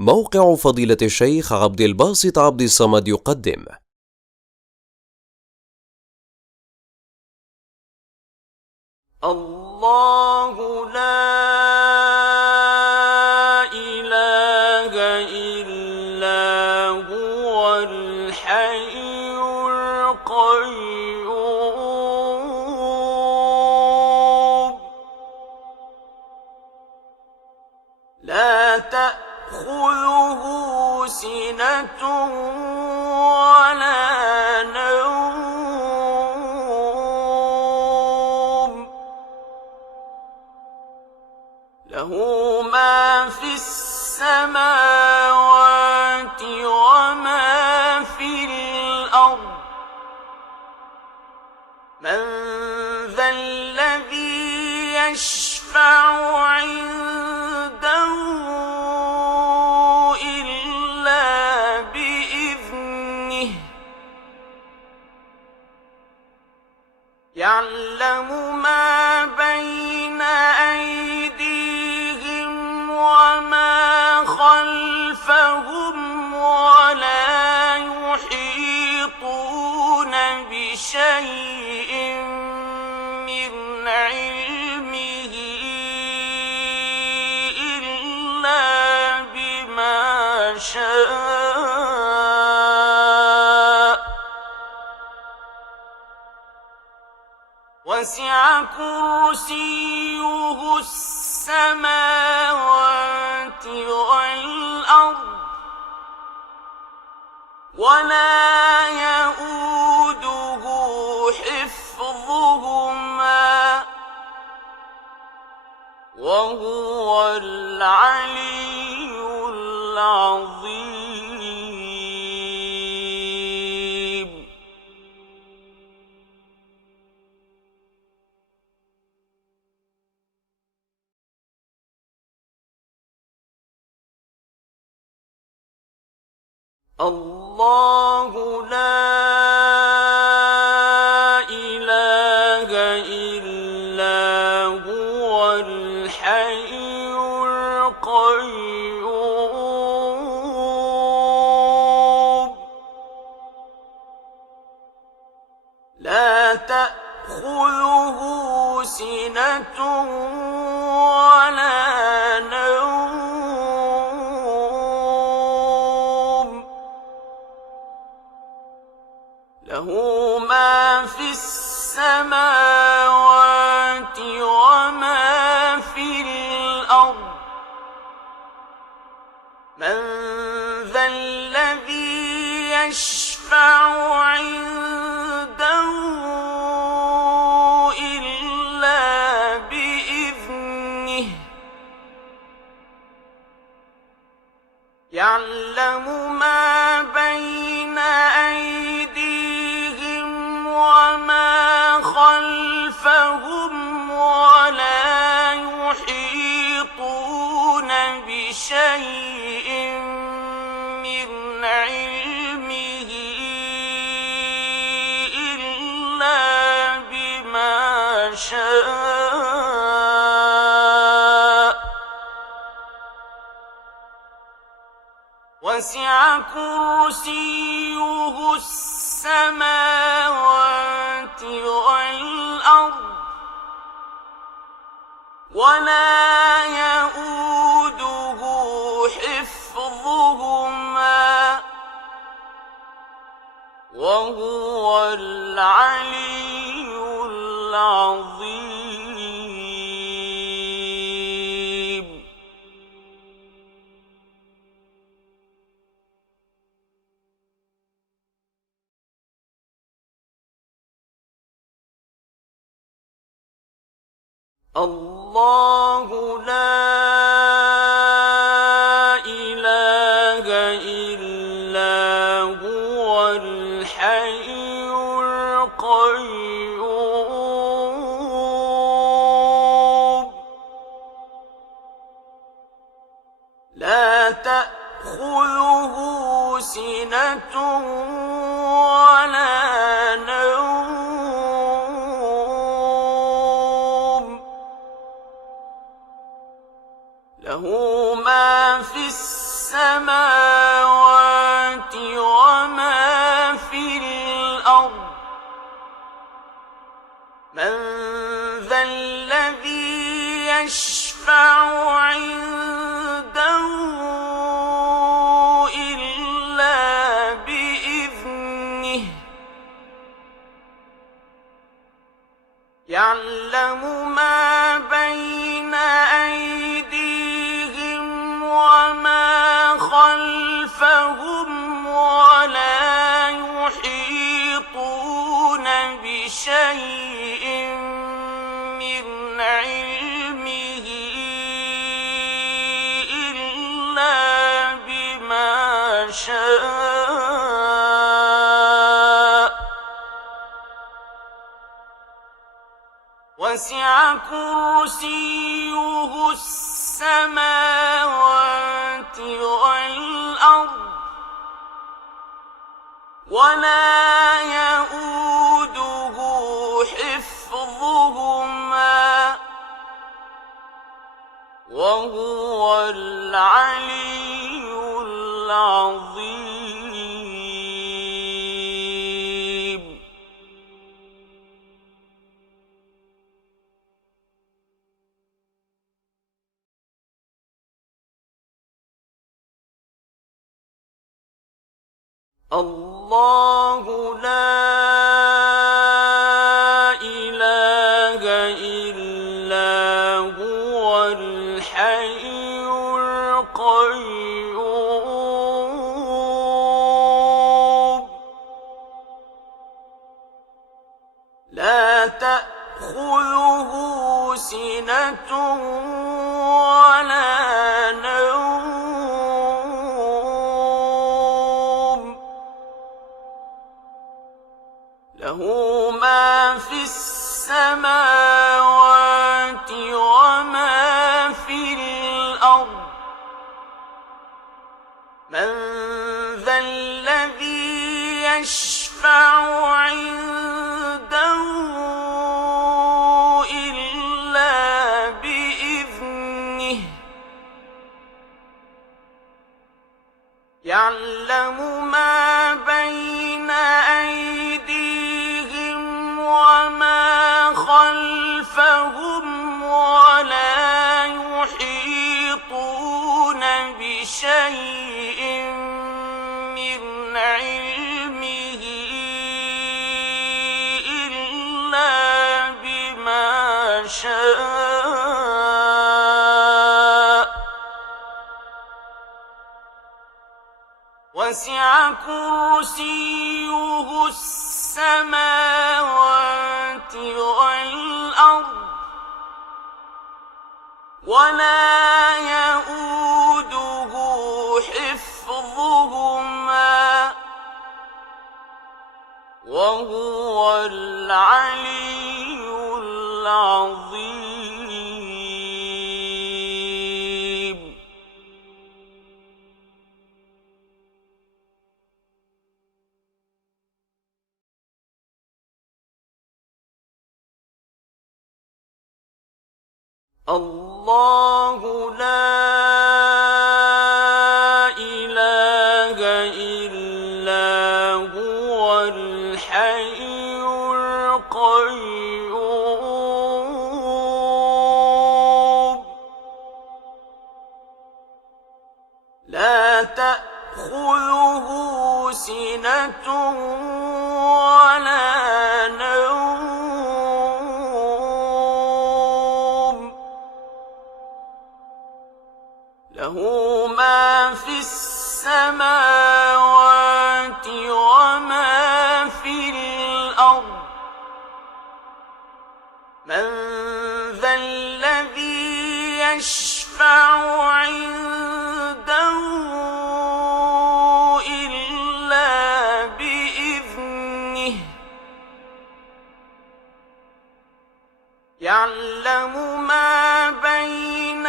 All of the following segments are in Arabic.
موقع فضيلة الشيخ عبد الباسط عبد الصمد يقدم الله لا إله إلا هو الحي القيوم لا تأخذه سنة ولا نوم له ما في السماوات وما في الأرض من ذا الذي يشفع عنده إلا بإذنه يعلم ما بين أيديهم وما خلفهم ولا يحيطون بشيء من علمه إلا بما شاء وسع كرسيه السماوات والأرض ولا يئوده حفظهما وهو العلي العظيم الله لا إله إلا هو الحي القيوم لا تأخذه سنة ولا نوم له ما في السماوات وما في الأرض من ذا الذي يشفع عنده إلا بإذنه يعلم ما بين أيديهم وما خلفهم ولا يحيطون بشيء من علمه إلا بما شاء وسع كرسيه السماوات والأرض ولا يئوده حفظهما وهو العلي العظيم الله لا إله إلا هو الحي القيوم لا تأخذه سنة ولا نوم له ما في السماوات يعلم ما بين أيديهم وما خلفهم ولا يحيطون بشيء من علمه إلا بما شاء وسع كرسيه السماوات والأرض ولا يئوده حفظهما وهو العلي العظيم. الله لا إله إلا هو الحي القيوم لا تأخذه سنة ولا نوم له ما في السماوات وما في الأرض من ذا الذي يشفع عنده إلا بإذنه يعلم ما بين أيديهم وما خلفهم ولا يحيطون بشيء من علمه إلا بما شاء وسع كرسيه السماوات والأرض ولا يئوده حفظهما وهو العلي العظيم. الله لا إله إلا هو الحي القيوم لا تأخذه سنة ولا نوم له ما في السماوات وما في الأرض من ذا الذي يشفع عنده إلا بإذنه يعلم ما بين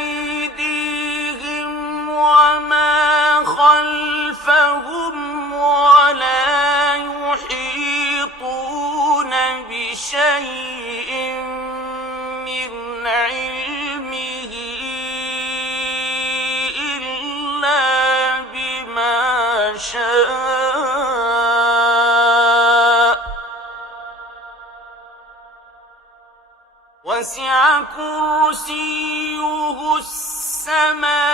أيديهم وما خلفهم ولا يحيطون بشيء من علمه إلا بما شاء وسع كرسيه السماوات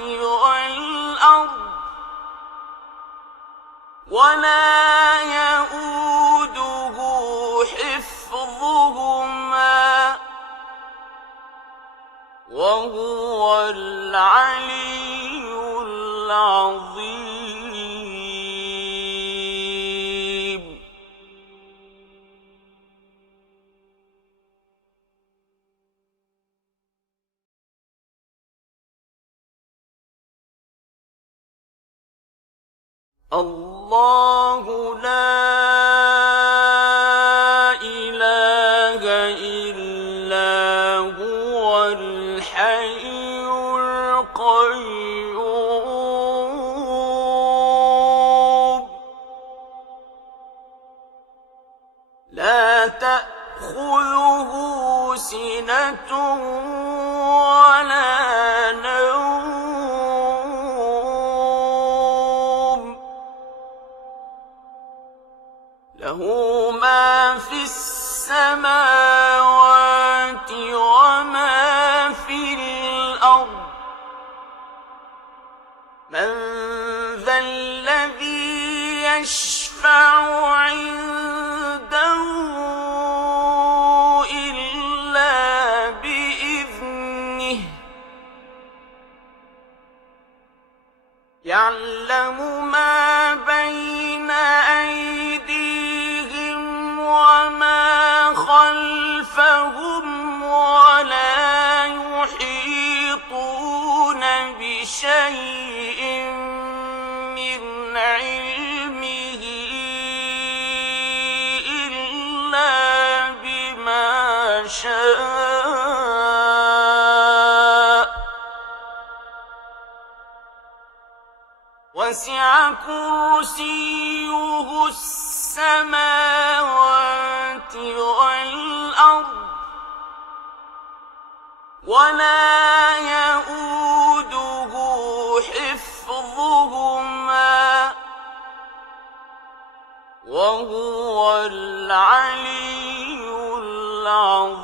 والأرض ولا يئوده حفظهما العلي العظيم. الله لا إله إلا هو الحي القيوم لا تأخذه سنة ولا نوم له ما في السماوات وما في الأرض من ذا الذي يشفع عنده إلا بإذنه يعلم ما بين أيديهم وما خلفهم ولا يحيطون بشيء من علمه إلا بما شاء وسع كرسيه السماوات والأرض ولا يئوده حفظهما وهو العلي العظيم.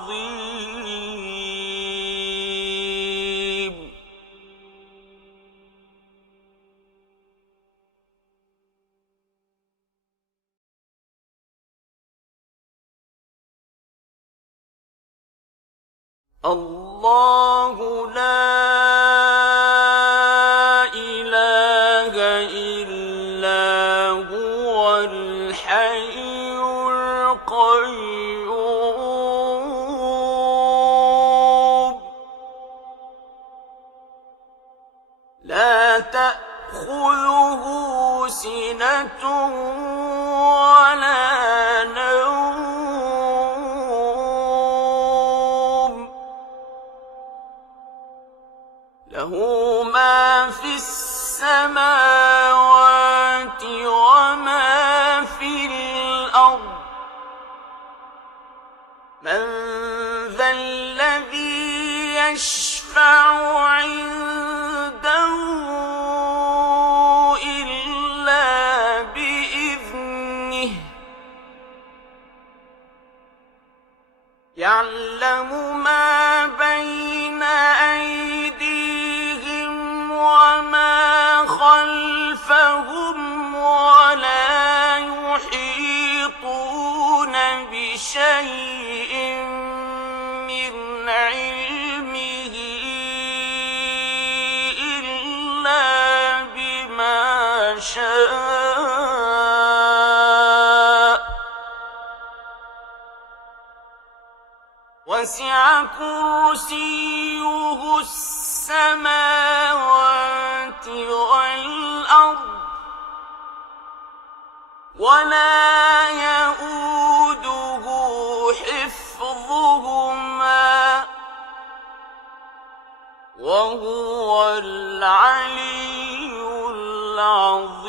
الله لا إله إلا هو الحي القيوم لا تأخذه سنة ولا نوم له ما في السماوات وما في الأرض من ذا الذي يشفع عنده إلا بإذنه يعلم ما بين أيديهم وما خلفهم ولا يحيطون بشيء من علمه إلا بما شاء وسع كرسيه السماوات والأرض ولا يئوده حفظهما وهو العلي العظيم.